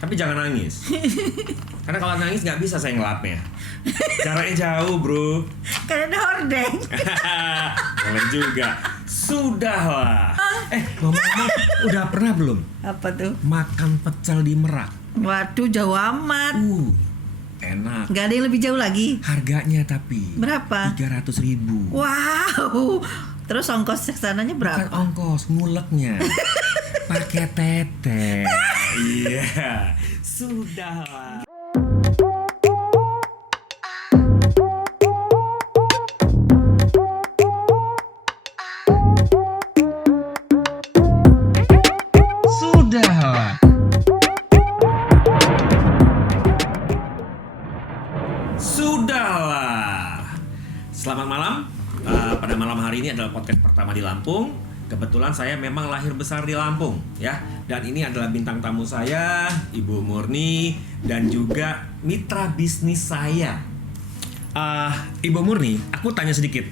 Tapi jangan nangis. Karena kalau nangis nggak bisa saya ngelapnya. Jaraknya jauh, bro. Kan ada hordeng. Boleh juga. Sudahlah. Ngomong-ngomong, udah pernah belum Apa tuh? makan pecel di Merak? Waduh, jauh amat. Enak. Gak ada yang lebih jauh lagi. Harganya tapi Berapa? 300.000. Wow. Terus ongkos kesananya Bukan berapa? ongkos, nguleknya. Pakai tete. Iya. Sudahlah. Sudahlah. Sudahlah. Selamat malam. Pada malam hari ini adalah podcast pertama di Lampung. Kebetulan saya memang lahir besar di Lampung, ya. Dan ini adalah bintang tamu saya, Ibu Murni, dan juga mitra bisnis saya. Ibu Murni, aku tanya sedikit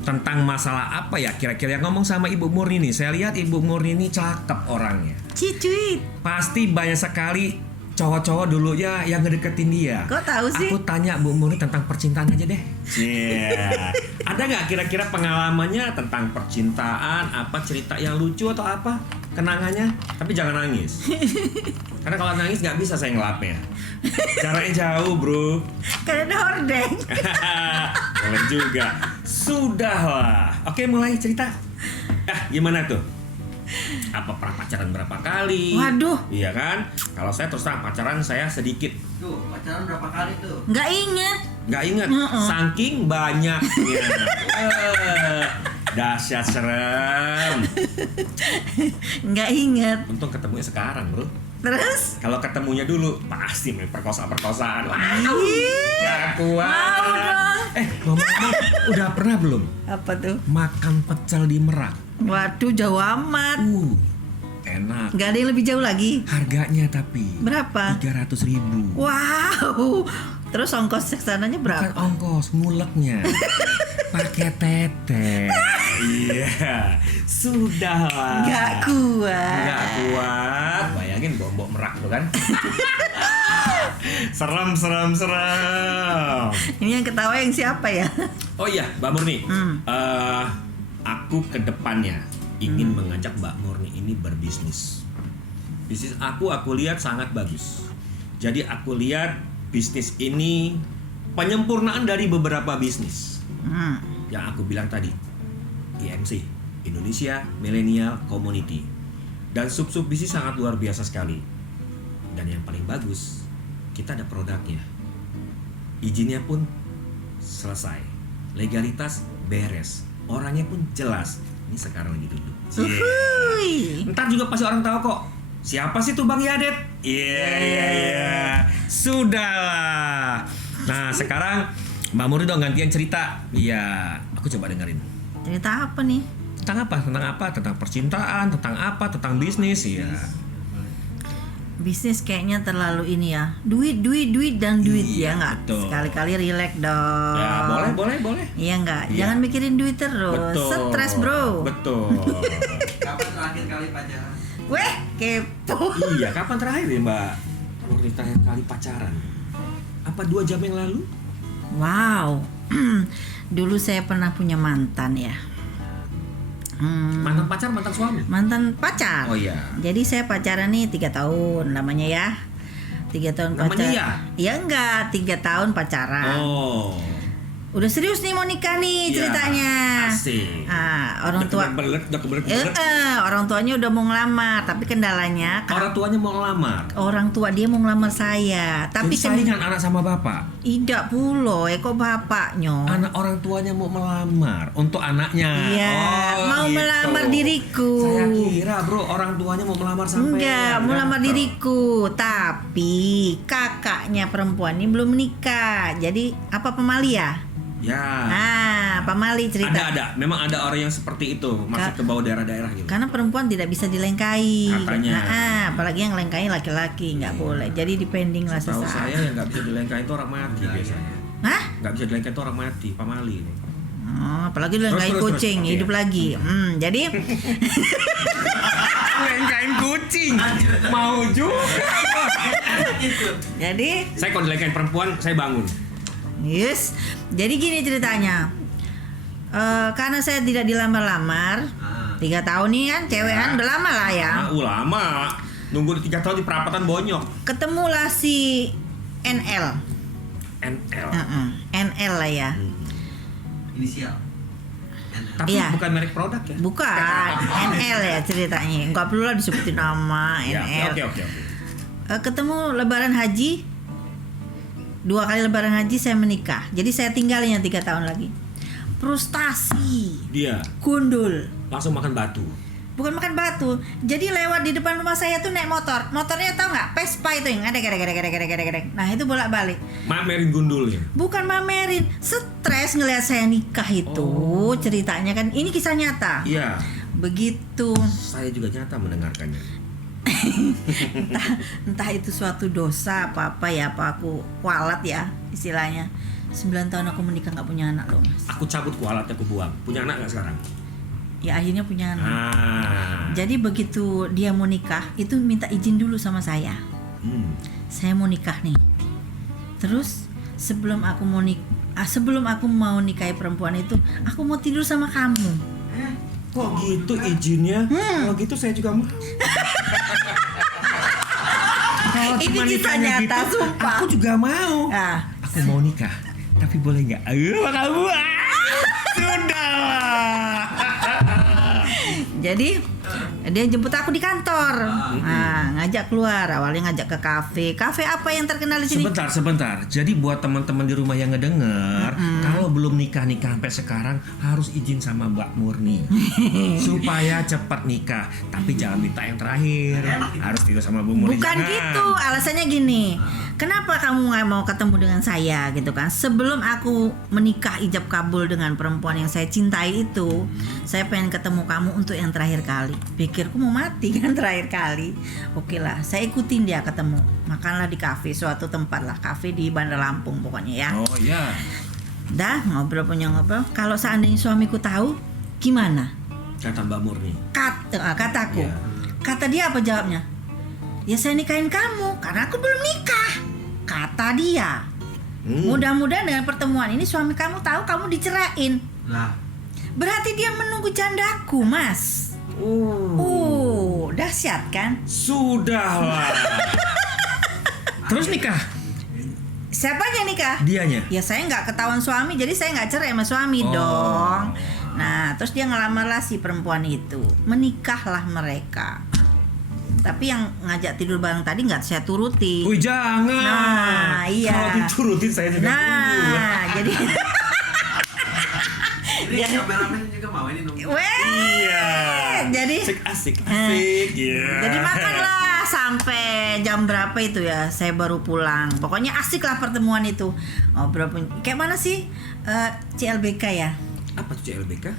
tentang masalah apa ya kira-kira yang ngomong sama Ibu Murni nih. Saya lihat Ibu Murni ini cakep orangnya. Cicuit. Pasti banyak sekali cowok-cowok dulu ya yang ngedeketin dia. Kok tahu sih? Aku tanya Bu Murni tentang percintaan aja deh. Iya. Ada nggak kira-kira pengalamannya tentang percintaan? Apa cerita yang lucu atau apa? Kenangannya? Tapi jangan nangis. Karena kalau nangis nggak bisa saya ngelapnya. Jaraknya jauh, bro. Kan ada hordeng. Boleh juga. Sudahlah. Oke, mulai cerita. Gimana tuh? Apa pernah pacaran berapa kali? Waduh. Iya kan? Kalau saya terus terang pacaran saya sedikit. Tuh, pacaran berapa kali tuh? Nggak inget. Nggak inget. Saking banyaknya. Dahsyat, serem. Nggak inget. Untung ketemunya sekarang, bro. Terus? Kalau ketemunya dulu pasti main perkosaan. Wow. Ih, Gak kuat. mau dong. Ngomong-ngomong, udah pernah belum Apa tuh? makan pecel di Merak? Waduh, jauh amat. Enak. Gak ada yang lebih jauh lagi. Harganya tapi Berapa? 300.000. Wow. Terus ongkos kesananya Bukan berapa? ongkos, nguleknya. Pakai tete. Iya. Sudahlah. Gak kuat. Nggak kuat. Bayangin bom Merak tuh kan. Serem. Ini yang ketawa yang siapa ya? Oh iya, Mbak Murni. Aku ke depannya ingin mengajak Mbak Murni ini berbisnis. Bisnis aku lihat sangat bagus. Jadi aku lihat bisnis ini penyempurnaan dari beberapa bisnis. Yang aku bilang tadi, IMC, Indonesia Millennial Community. Dan sub-sub bisnis sangat luar biasa sekali. Dan yang paling bagus, kita ada produknya. Izinnya pun selesai. Legalitas beres. Orangnya pun jelas. Ini sekarang lagi duduk. Uhuy. Ntar juga pasti orang tahu kok. Siapa sih tuh Bang Yadet? Iya. Sudahlah. Nah, sekarang Mbak Murni dong gantian cerita. Iya, aku coba dengerin. Cerita apa nih? Tentang apa? Tentang percintaan, tentang apa? Tentang bisnis, ya. Bisnis kayaknya terlalu ini ya. Duit dan duit. Iya, Ya nggak? betul. Sekali-kali relax dong. Ya, boleh. Iya nggak? Iya. Jangan mikirin duit terus. Betul. Stres bro. Betul. Kapan terakhir kali pacaran? Weh, kepo. Iya, kapan terakhir ya Mbak Murni terakhir kali pacaran? Apa 2 jam yang lalu? Wow. Dulu saya pernah punya mantan ya. Mantan pacar, mantan suami? Mantan pacar. Oh iya. Jadi saya pacaran nih 3 tahun namanya ya. 3 tahun Namanya pacaran. ya? Iya enggak, 3 tahun pacaran. Oh. Udah serius nih mau nikah nih Iya, ceritanya. asik. Orang tua Udah kebelet. orang tuanya udah mau ngelamar, tapi kendalanya Orang tuanya mau ngelamar. orang tua dia mau ngelamar saya. Tapi Jadi saingan anak sama bapak. tidak pulo, kok bapaknya. Anak orang tuanya mau melamar untuk anaknya. Iya, mau gitu. melamar diriku. Saya kira bro orang tuanya mau melamar sampai. Enggak, mau lamar diriku. Tapi kakaknya perempuan ini belum menikah. Jadi apa pemali ya? Ya. Nah, pemali cerita. Ada. Memang ada orang yang seperti itu masuk ke bawah daerah-daerah gitu. Karena perempuan tidak bisa dilengkai. Katanya. Apalagi yang lengkai laki-laki nggak boleh. Jadi depending lah Tahu sesaat. saya yang nggak bisa dilengkain itu orang mati biasanya. Hah? Nggak bisa dilengkain itu orang mati, pamali. Apalagi dilengkai Terus, kucing, oke. hidup lagi. Jadi Lengkain kucing. Mau juga. Gitu. Jadi, Saya kalau dilengkahin perempuan, saya bangun. yes. Jadi gini ceritanya. Karena saya tidak dilamar-lamar, 3 tahun nih kan, cewekan udah lama lah ya. Lama. Nunggu 3 tahun di perapatan bonyok. Ketemulah si NL. NL. NL lah ya. Inisial. Tapi Iya. bukan merek produk ya? Bukan, NL ya ceritanya. Enggak perlu lah disebutin nama Ya, NL. oke. Ketemu lebaran haji. 2 kali lebaran haji saya menikah. Jadi saya tinggalnya 3 tahun lagi. Frustasi, Dia gundul. langsung makan batu. Bukan makan batu. Jadi lewat di depan rumah saya tuh naik motor. Motornya tau nggak? Vespa itu yang ada gedek. Nah itu bolak-balik. Mamerin gundulnya. Bukan mamerin, stres ngelihat saya nikah itu. Ceritanya kan ini kisah nyata. Iya. Begitu. Saya juga nyata mendengarkannya. entah itu suatu dosa apa ya, apa aku kualat ya istilahnya. 9 tahun aku menikah nggak punya anak loh mas. Aku cabut kualatnya, aku buang. Punya anak nggak sekarang? Ya akhirnya punya anak. Ah. Jadi begitu dia mau nikah itu minta izin dulu sama saya. Saya mau nikah nih. Terus sebelum aku mau nikahi perempuan itu, aku mau tidur sama kamu. Kok gitu izinnya? Kalau gitu saya juga mau. Kalau Ini cuma kisah nikahnya nyata, sumpah. Aku juga mau. Nah, Aku mau nikah, tapi boleh nggak? Ayo kamu. Sudah. jadi dia jemput aku di kantor. Nah, ngajak keluar. Awalnya ngajak ke kafe. Kafe apa yang terkenal di sini? Sebentar. Jadi buat teman-teman di rumah yang ngedenger, kalau belum nikah sampai sekarang harus izin sama Mbak Murni supaya cepat nikah. Tapi jangan minta yang terakhir. Harus tidur sama Bu Murni. Bukan jangan. gitu, alasannya gini. Kenapa kamu nggak mau ketemu dengan saya gitu kan? Sebelum aku menikah ijab kabul dengan perempuan yang saya cintai itu, saya pengen ketemu kamu untuk yang terakhir kali. Pikirku mau mati kan terakhir kali. Oke lah, saya ikutin dia ketemu. Makanlah di kafe, suatu tempat lah, kafe di Bandar Lampung pokoknya ya. Oh iya. Dah ngobrol. Kalau seandainya suamiku tahu, gimana? Kata Mbak Murni. Kataku. Iya. Kata dia apa jawabnya? Ya saya nikahin kamu karena aku belum nikah. Kata dia. Mudah-mudahan dengan pertemuan ini suami kamu tahu kamu dicerain. Nah, Berarti dia menunggu jandaku, Mas. Dahsyat kan? Sudahlah. Terus nikah? Siapanya nikah? Dianya. Ya saya nggak ketahuan suami, jadi saya nggak cerai sama suami dong. Nah, terus dia ngelamar lah si perempuan itu. Menikahlah mereka. Tapi yang ngajak tidur bareng tadi nggak saya turuti. Wih jangan. Nah, iya. Kalau diturutin saya juga tunggu. Nah, jadi ini kameramen juga mau ini nunggu. Iya. Jadi asik. Iya. Jadi makanlah sampai jam berapa itu ya? Saya baru pulang. Pokoknya asik lah pertemuan itu. Ngobrol kayak mana sih CLBK ya? Apa tuh CLBK?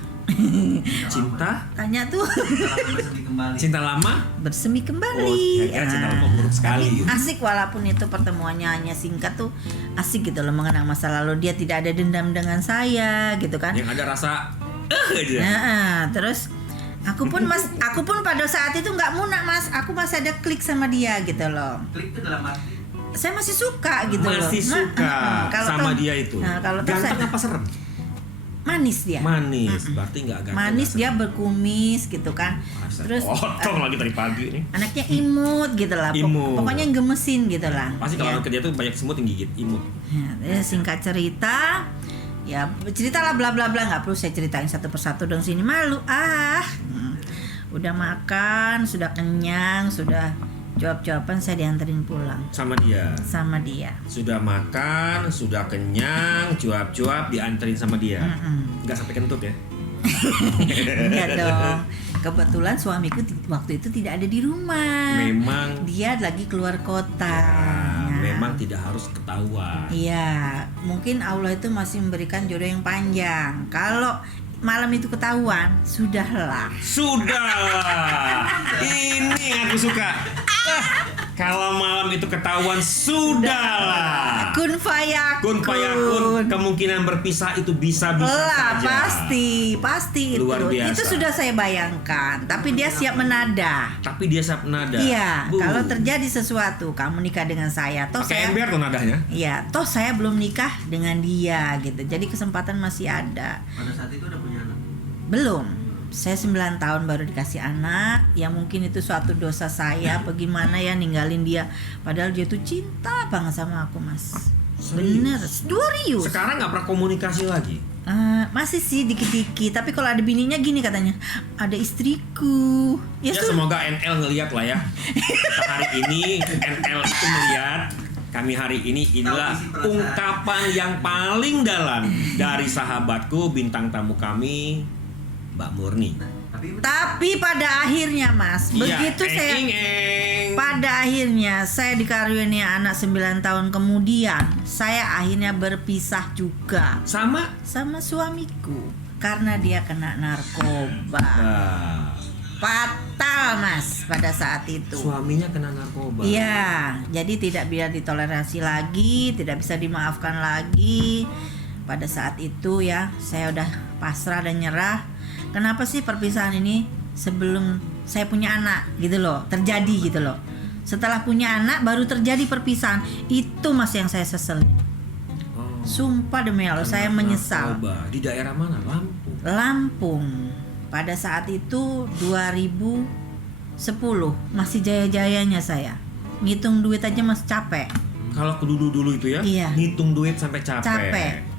Cinta? Tanya tuh. Bersemi kembali. Cinta lama? Bersemi kembali. Oh, saya kira cinta lama buruk sekali. Tapi asik walaupun itu pertemuannya hanya singkat tuh asik gitu loh, mengenang masa lalu. Dia tidak ada dendam dengan saya gitu kan. Yang ada rasa aja. Nah, terus aku pun pada saat itu nggak munak Mas. Aku masih ada klik sama dia gitu loh. Klik itu dalam arti Saya masih suka gitu loh. Masih suka Kalau sama tahu- dia itu. Nah, kalau tahu Ganteng saya- apa serem? Manis dia. Manis, berarti nggak ganteng. Manis nggak dia serem. berkumis gitu kan. Masa Terus potong lagi tadi pagi nih. anaknya imut gitu lah. Imut. Pokoknya gemesin gitu lah. Pasti kalau Ya. anak kerja tuh banyak semut yang gigit imut. Ya, singkat cerita, ya ceritalah bla bla bla, nggak perlu saya ceritain satu persatu dong, sini malu. Udah makan, sudah kenyang, sudah jawab-jawaban, saya dianterin pulang Sama dia. sama dia. Sudah makan, sudah kenyang, cuap-cuap dianterin sama dia. Nggak sampai kentut ya. Enggak dong. Kebetulan suamiku waktu itu tidak ada di rumah. Memang Dia lagi keluar kota. Nah, memang tidak harus ketahuan. iya, mungkin Allah itu masih memberikan jodoh yang panjang. Kalau malam itu ketahuan, sudahlah. Sudah. Ini yang aku suka. Kalau malam itu ketahuan sudahlah. Kun fayakun. Kun fayakun, kemungkinan berpisah itu bisa-bisa Lah, saja. pasti Luar itu. biasa. Itu sudah saya bayangkan, tapi dia siap menada. Tapi dia siap nada. Iya, kalau terjadi sesuatu, kamu nikah dengan saya, toh pakai saya ember tuh nadanya. Iya, toh saya belum nikah dengan dia gitu. Jadi kesempatan masih ada. Pada saat itu udah punya anak. Belum. Saya 9 tahun baru dikasih anak. Ya mungkin itu suatu dosa saya apa gimana ya ninggalin dia. Padahal dia tuh cinta banget sama aku, Mas. Serius? Bener, serius. Sekarang nggak pernah komunikasi lagi. Masih sih dikit-dikit. Tapi kalau ada bininya gini katanya, ada istriku. Ya sudah. semoga NL ngelihat lah ya. Kita hari ini NL itu melihat kami hari ini inilah ungkapan yang paling dalam dari sahabatku bintang tamu kami Mbak Murni. Tapi pada akhirnya, Mas, begitu saya pada akhirnya saya dikaruniai anak 9 tahun kemudian, saya akhirnya berpisah juga sama sama suamiku karena dia kena narkoba. Nah, Fatal, Mas, pada saat itu. suaminya kena narkoba. Iya, jadi tidak bisa ditoleransi lagi, tidak bisa dimaafkan lagi. Pada saat itu ya, saya udah pasrah dan nyerah. Kenapa sih perpisahan ini sebelum saya punya anak gitu loh, terjadi gitu loh. Setelah punya anak baru terjadi perpisahan. Itu Mas yang saya seselin. Oh, Sumpah demi Allah, saya kena menyesal. narkoba. Di daerah mana? Lampung. Lampung. Pada saat itu 2010, masih jaya-jayanya saya. Ngitung duit aja masih capek. Kalau dulu itu ya, Iya. ngitung duit sampai Capek.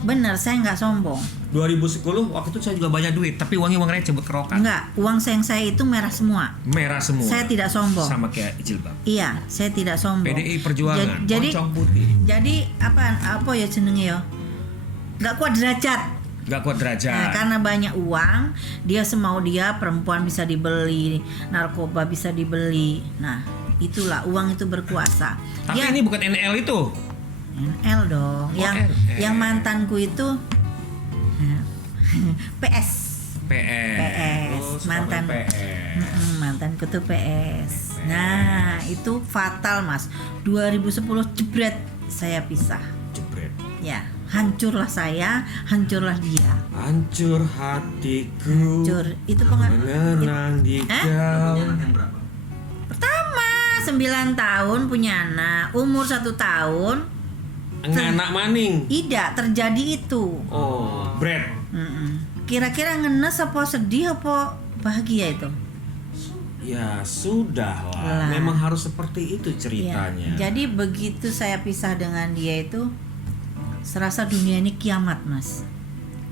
Bener, saya nggak sombong. 2010 waktu itu saya juga banyak duit, tapi uang receh buat kerokan. Enggak, uang saya itu merah semua. Merah semua. Saya tidak sombong. Sama kayak jilbab. Iya, saya tidak sombong. PDI Perjuangan. Jadi pocong putih. jadi apa ya jenenge ya? Nggak kuat derajat. Gak kuat derajat. Nah, karena banyak uang, dia semau dia, perempuan bisa dibeli, narkoba bisa dibeli. Nah, itulah uang itu berkuasa. Tapi Ya, ini bukan NL itu. NL dong. NL. Yang mantanku itu PS. PS. PS. Mantan. PS. Mantanku tuh PS. Nah, itu fatal, Mas. 2010 jebret saya pisah. Jebret. Ya, hancurlah saya, hancurlah dia. Hancur hatiku. Hancur. Itu mengenang di Hah? kau. Punya anak yang berapa? Pertama 9 tahun punya anak, umur 1 tahun. Anak maning. Tidak terjadi itu. Oh, bread. Kira-kira ngenes apa sedih apa bahagia itu? Ya sudah lah. Lah. Memang harus seperti itu Ya. ceritanya. Jadi begitu saya pisah dengan dia itu, serasa dunia ini kiamat, Mas.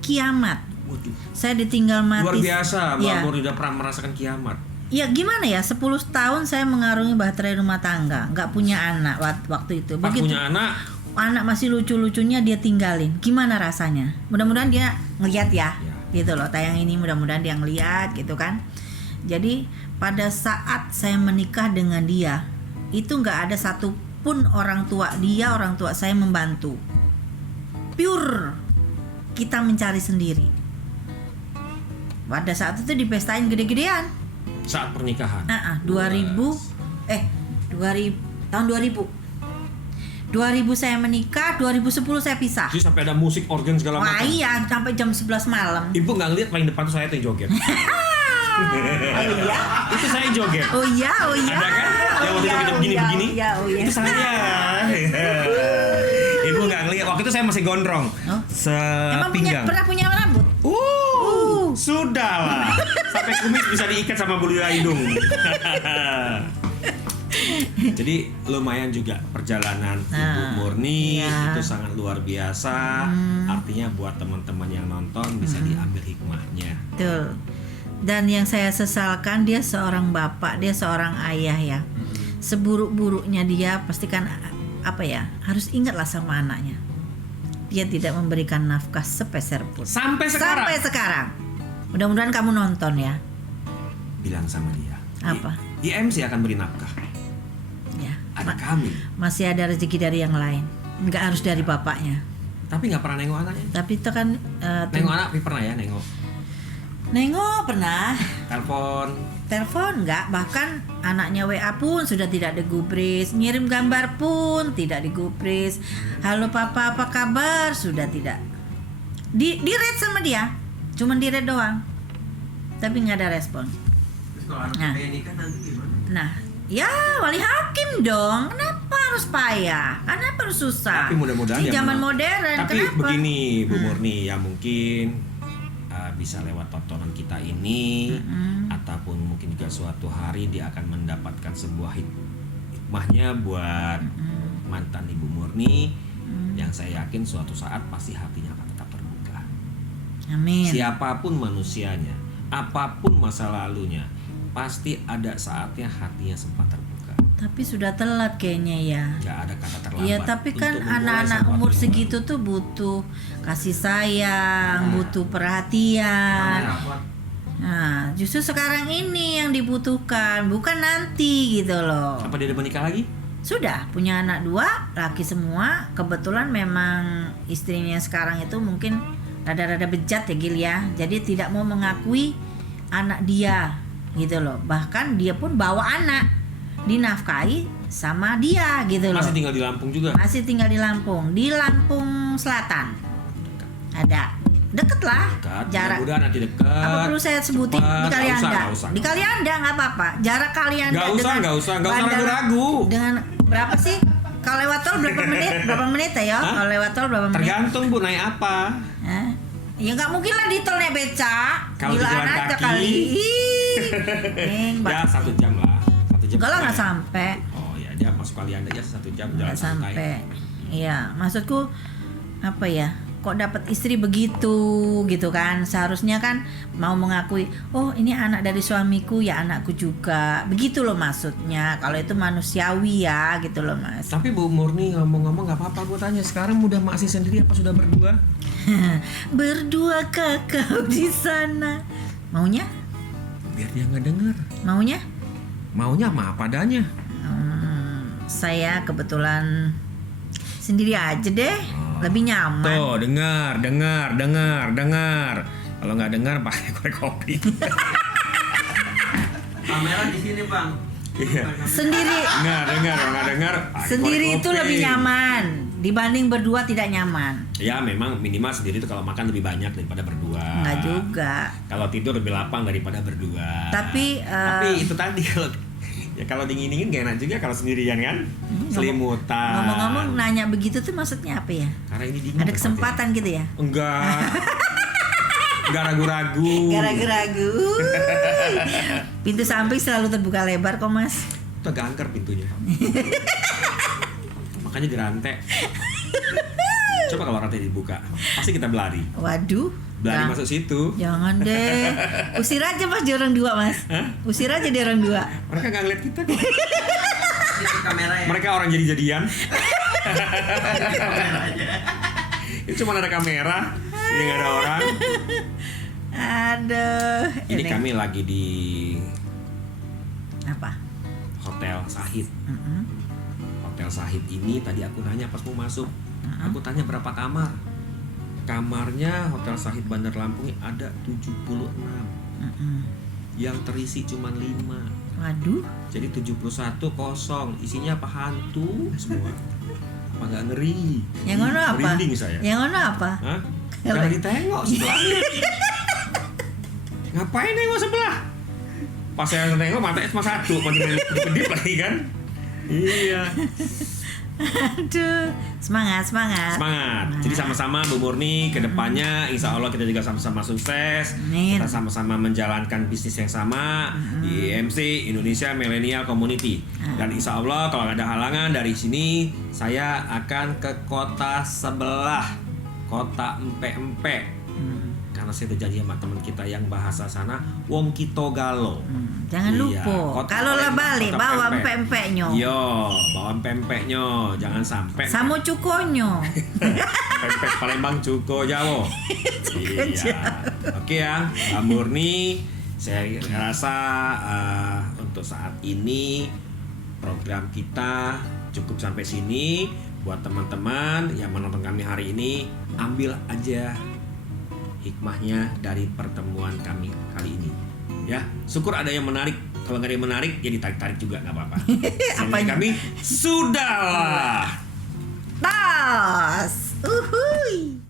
Kiamat. Waduh. Saya ditinggal mati. Luar biasa, Mbak Ya. Murni udah pernah merasakan kiamat. Ya gimana ya, 10 tahun saya mengarungi bahtera rumah tangga, nggak punya anak waktu itu. Pas Begitu punya anak, anak masih lucu-lucunya dia tinggalin, gimana rasanya? Mudah-mudahan dia ngeliat ya, gitu loh. Tayang ini mudah-mudahan dia ngeliat gitu kan. Jadi pada saat saya menikah dengan dia, itu nggak ada satupun orang tua dia, orang tua saya membantu. Pure kita mencari sendiri. Pada saat itu dipestain gede-gedean. saat pernikahan. 2000 tahun 2000 saya menikah, 2010 saya pisah. Jadi sampai ada musik organ segala Wah macam. iya, sampai jam 11 malam. Ibu nggak ngeliat paling depan tuh saya tuh yang joget. Oh iya. Itu saya joget. Oh iya. Ada kan? Yang waktu itu kita begini-begini. Oh iya. Itu saya. Ibu nggak ngeliat. Waktu itu saya masih gondrong. Oh. Emang Sepinggang. pernah punya rambut? Sudah lah. Sampai kumis bisa diikat sama bulu hidung. Jadi lumayan juga perjalanan Ibu Murni iya. itu sangat luar biasa. Artinya buat teman-teman yang nonton bisa diambil hikmahnya. Betul. Dan yang saya sesalkan, dia seorang bapak, dia seorang ayah ya. Seburuk-buruknya dia pastikan apa ya, harus ingatlah sama anaknya. Dia tidak memberikan nafkah sepeser pun. Sampai sekarang. Sampai sekarang. Mudah-mudahan kamu nonton ya. Bilang sama dia. Apa? IMC akan beri nafkah. Ya. Ada kami. Masih ada rezeki dari yang lain. Nggak harus dari bapaknya. Tapi nggak pernah nengok anaknya. Tapi itu kan Nengok anak, tapi pernah ya nengok. nengok pernah. Telepon. Telepon enggak, bahkan anaknya WA pun sudah tidak digubris, ngirim gambar pun tidak digubris. Halo papa, apa kabar? Sudah tidak. Di-read sama dia, cuman di-read doang. Tapi nggak ada respon. Terus kalau anak Nah. kayak nikah nanti gimana? Nah, ya wali hakim dong. Kenapa harus payah? Kenapa harus susah? Tapi mudah-mudahan Ini ya zaman memang- modern. Tapi Kenapa? begini Bu Murni, ya mungkin bisa lewat tontonan kita ini, ataupun mungkin juga suatu hari dia akan mendapatkan sebuah hikmahnya buat mantan Ibu Murni, yang saya yakin suatu saat pasti hatinya akan tetap terbuka. Amin. Siapapun manusianya, apapun masa lalunya, pasti ada saatnya hatinya sempat terbuka. Tapi sudah telat kayaknya ya. Gak ada kata terlambat. Iya, tapi kan untuk memulai anak-anak sesuatu umur yang segitu tuh butuh kasih sayang, butuh perhatian. Kamera buat Nah, justru sekarang ini yang dibutuhkan, bukan nanti gitu loh. baru. Apa dia udah menikah lagi? Sudah punya anak 2, laki semua. Kebetulan memang istrinya sekarang itu mungkin rada-rada bejat ya Gil ya. Jadi tidak mau mengakui anak dia gitu loh. Bahkan dia pun bawa anak, dinafkahi sama dia gitu loh. Masih tinggal di Lampung juga? Masih tinggal di Lampung Selatan. Ada. Deket lah. Dekat, Jarak. mudah-mudahan nanti dekat. Apa perlu saya sebutin cepat. di Kalianda? Nggak usah. Di Kalianda nggak apa-apa. Jarak Kalianda Nggak usah bandara- ragu-ragu. Dengan berapa sih? Kalau lewat tol berapa menit? Berapa menit ya? Hah? Kalau lewat tol berapa menit? Tergantung Bu naik apa. Hah? Ya nggak mungkin lah di tol naik becak. Kalau di Gilaan jalan aja kaki. kali. Neng, Ya 1 jam lah. 1 jam. enggak lah nggak setengah. sampai. Oh ya, dia masuk Kalianda ya 1 jam jalan Nggak santai. sampai. Iya, maksudku apa ya? Kok dapat istri begitu gitu kan? Seharusnya kan mau mengakui, oh ini anak dari suamiku ya anakku juga. Begitu loh maksudnya. Kalau itu manusiawi ya gitu loh Mas. Tapi Bu Murni ngomong-ngomong nggak apa-apa, gue tanya sekarang udah masih sendiri apa sudah berdua? Berdua kakak di sana. Maunya? Biar dia nggak denger. Maunya? Maunya apa adanya. Saya kebetulan sendiri aja deh. Lebih nyaman. Tuh, dengar. Kalau nggak dengar pakai korek kopi. kamera di sini bang. Iya. Sendiri. Dengar, kalau nggak dengar. pakai Sendiri korek itu kopi. lebih nyaman dibanding berdua tidak nyaman. Ya memang minimal sendiri itu kalau makan lebih banyak daripada berdua. Enggak juga. Kalau tidur lebih lapang daripada berdua. Tapi, itu tadi kalau dingin-dingin gak enak juga kalau sendirian kan. Selimutan. Ngomong-ngomong nanya begitu tuh maksudnya apa ya? Karena ini dingin. Ada tempatnya. kesempatan gitu ya? Enggak. Enggak ragu-ragu. Ragu-ragu. Pintu samping selalu terbuka lebar kok Mas. Itu agak angker pintunya. Makanya dirantai. Coba kalau rantai dibuka, pasti kita berlari. Waduh. Berlari Nah, masuk situ. jangan deh. Usir aja Mas di orang 2 Mas. Hah? Usir aja di orang 2. Mereka nggak ngeliat kita kok. Itu kamera ya. Mereka orang jadi-jadian. Itu cuma ada kamera, ini nggak ada orang. Aduh. Ini kami lagi di apa? Hotel Sahid. Mm-mm. Hotel Sahid ini tadi aku nanya pas mau masuk. Aku tanya berapa kamar. Kamarnya Hotel Sahid Bandar Lampung ini ada 76. Mm-mm. Yang terisi cuma 5. Waduh. Jadi 71 kosong. Isinya apa hantu semua. Apa nggak ngeri? Yang ngono apa? Merinding saya. Yang ngono apa? Hah? Jangan ditengok sebelahnya. Ngapain nengok sebelah? Pas saya nengok matanya cuma satu, makin kedip lagi kan? Iya. Aduh, semangat. Semangat. Jadi sama-sama Bu Murni ke depannya insya Allah kita juga sama-sama sukses. Amin. Kita sama-sama menjalankan bisnis yang sama di IMC Indonesia Millennial Community. Dan insya Allah kalau ada halangan dari sini saya akan ke kota sebelah, kota Empe-Empe. Karena saya udah janji sama teman kita yang bahasa sana Wong Kito Galo. Jangan Iya, lupa. kota Kalau lah Palembang, balik kota bawa pempek. empek-empeknya. Yo, bawa pempeknya, jangan sampai Sama cukonyo. pempek Palembang Cuko Jawa. Iya. Oke ya, Mbak Murni, saya rasa untuk saat ini program kita cukup sampai sini. Buat teman-teman yang menonton kami hari ini, ambil aja hikmahnya dari pertemuan kami kali ini. Ya, syukur ada yang menarik. Kalau nggak ada yang menarik, ya ditarik-tarik juga nggak apa-apa. Apanya? Kami sudahlah. Tas. Uhuy.